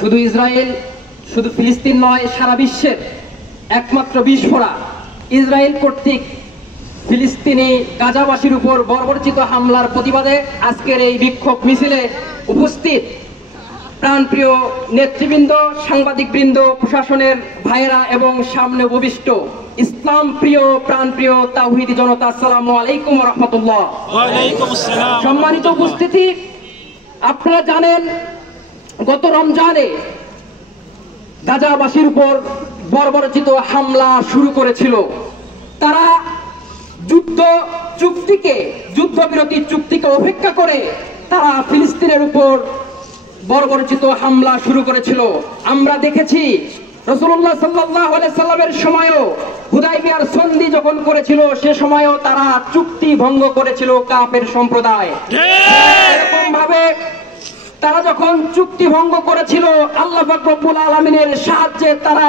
শুধু ইসরায়েল, শুধু ফিলিস্তিন নয়, সারা বিশ্বের একমাত্র বিস্ফোরা ইসরায়েল কর্তৃক ফিলিস্তিনি গাজাবাসীর উপর বর্বরচিত হামলার প্রতিবাদে আজকের এই বিক্ষোভ মিছিলে উপস্থিত প্রাণপ্রিয় নেতৃবৃন্দ, সাংবাদিকবৃন্দ, প্রশাসনের ভাইয়েরা এবং সামনে উপবিষ্ট ইসলাম প্রিয় প্রাণপ্রিয় তাওহীদি জনতা, আসসালামু আলাইকুম ওয়া রাহমাতুল্লাহ। সম্মানিত উপস্থিতি, আপনারা জানেন গত রমজানে গাজাবাসীর উপর বর্বরচিত হামলা শুরু করেছিল। তারা যুদ্ধবিরতি চুক্তিকে উপেক্ষা করে তারা ফিলিস্তিনের উপর বর্বরচিত হামলা শুরু করেছিল। আমরা দেখেছি রাসূলুল্লাহ সাল্লাল্লাহু আলাইহি সাল্লামের সময়ও হুদায়বিয়ার সন্ধি যখন করেছিল সে সময়ও তারা চুক্তি ভঙ্গ করেছিল কাফের সম্প্রদায়। এরকম ভাবে তারা যখন চুক্তি ভঙ্গ করেছিল আল্লাহ পাক রব্বুল আলামিনের সাহায্যে তারা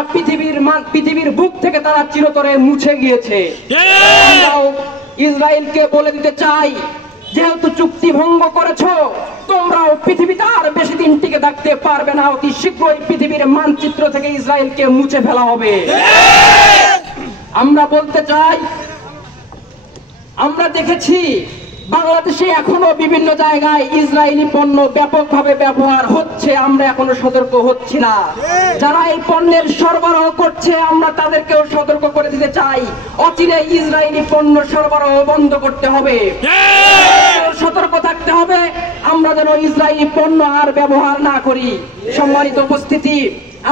পৃথিবীর বুক থেকে তারা চিরতরে মুছে গিয়েছে। আমরাও ইসরায়েলকে বলে দিতে চাই, যেহেতু চুক্তি ভঙ্গ করেছো, তোমরাও পৃথিবীতে আর বেশি দিন টিকে থাকতে পারবে না। অতি শীঘ্রই পৃথিবীর মানচিত্র থেকে ইসরায়েলকে মুছে ফেলা হবে। আমরা বলতে চাই, আমরা দেখেছি বাংলাদেশে এখনো বিভিন্ন জায়গায় ইসরায়েলি পণ্য ব্যাপকভাবে ব্যবহার হচ্ছে। আমরা এখনো সতর্ক হচ্ছি না। যারা এই পণ্যের সরবরাহ করছে আমরা তাদেরকেও সতর্ক করে দিতে চাই, অচিরে ইসরায়েলি পণ্য সরবরাহ বন্ধ করতে হবে, সতর্ক থাকতে হবে আমরা যেন ইসরায়েলি পণ্য আর ব্যবহার না করি। সম্মানিত উপস্থিতি,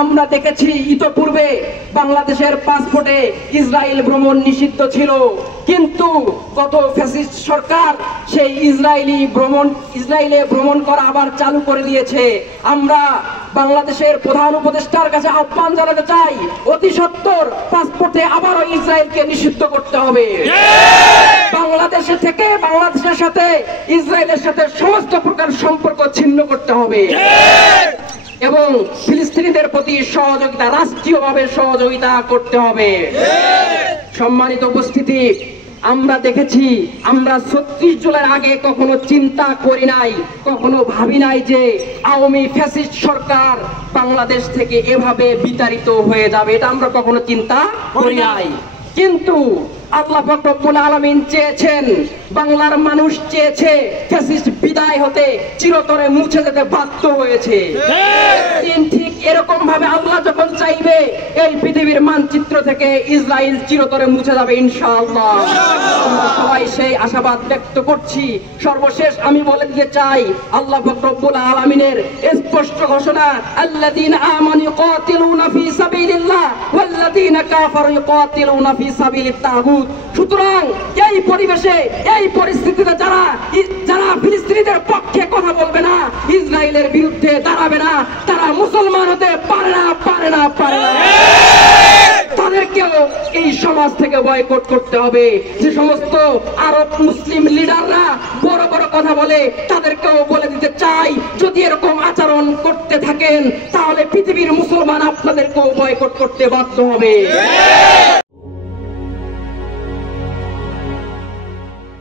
আমরা দেখেছি ইতোপূর্বে বাংলাদেশের পাসপোর্টে ইসরায়েল ভ্রমণ নিষিদ্ধ ছিল, কিন্তু গত ফ্যাসিস্ট সরকার সেই ইসরায়েলে ভ্রমণ করা আবার চালু করে দিয়েছে। আমরা বাংলাদেশের প্রধান উপদেষ্টার কাছে আহ্বান জানাতে চাই, অতি সত্বর পাসপোর্টে আবারও ইসরায়েলকে নিষিদ্ধ করতে হবে। বাংলাদেশের সাথে ইসরায়েলের সাথে সমস্ত প্রকার সম্পর্ক ছিন্ন করতে হবে এবং ফিলিস্তিনিদের প্রতি সহযোগিতা, রাষ্ট্রীয়ভাবে সহযোগিতা করতে হবে। সম্মানিত উপস্থিতি, আমরা দেখেছি, আমরা 36 জুলাই আগে কখনো চিন্তা করি নাই, কখনো ভাবি নাই যে আওয়ামী ফ্যাসিস্ট সরকার বাংলাদেশ থেকে এভাবে বিতাড়িত হয়ে যাবে। এটা আমরা কখনো চিন্তা করি নাই, কিন্তু আল্লাহ পাক রব্বুল আলামিন চেয়েছেন, বাংলার মানুষ চেয়েছে ফ্যাসিস্ট বিদায় হতে, চিরতরে মুছে যেতে বাধ্য হয়েছে। ঠিক এরকম ভাবে আল্লাহ যখন চাইবে এই পৃথিবীর মানচিত্র থেকে ইসরায়েল চিরতরে মুছে যাবে ইনশাআল্লাহ। আমরা সবাই সেই আশাবাদ ব্যক্ত করছি। সর্বশেষ আমি বলে দিতে চাই, আল্লাহ পাক রব্বুল আলামিনের স্পষ্ট ঘোষণা, আল্লাযীনা আমানু ইউকাতিলুনা ফি সাবিলিল্লাহ ওয়াল্লাযীনা কাফারু ইউকাতিলুনা ফি সাবিলিত তাগুত। সুতরাং এই পরিবেশে, এই পরিস্থিতিতে যারা ফিলিস্তিনিদের পক্ষে কথা বলবে না, ইসরায়েলের বিরুদ্ধে দাঁড়াবে না, তারা মুসলমান হতে পারে না। তাদেরকেও এই সমাজ থেকে বয়কট করতে হবে। যে সমস্ত আরব মুসলিম লিডাররা বড় বড় কথা বলে তাদেরকেও বলে দিতে চাই, যদি এরকম আচরণ করতে থাকেন তাহলে পৃথিবীর মুসলমান আপনাদেরকেও বয়কট করতে বাধ্য হবে।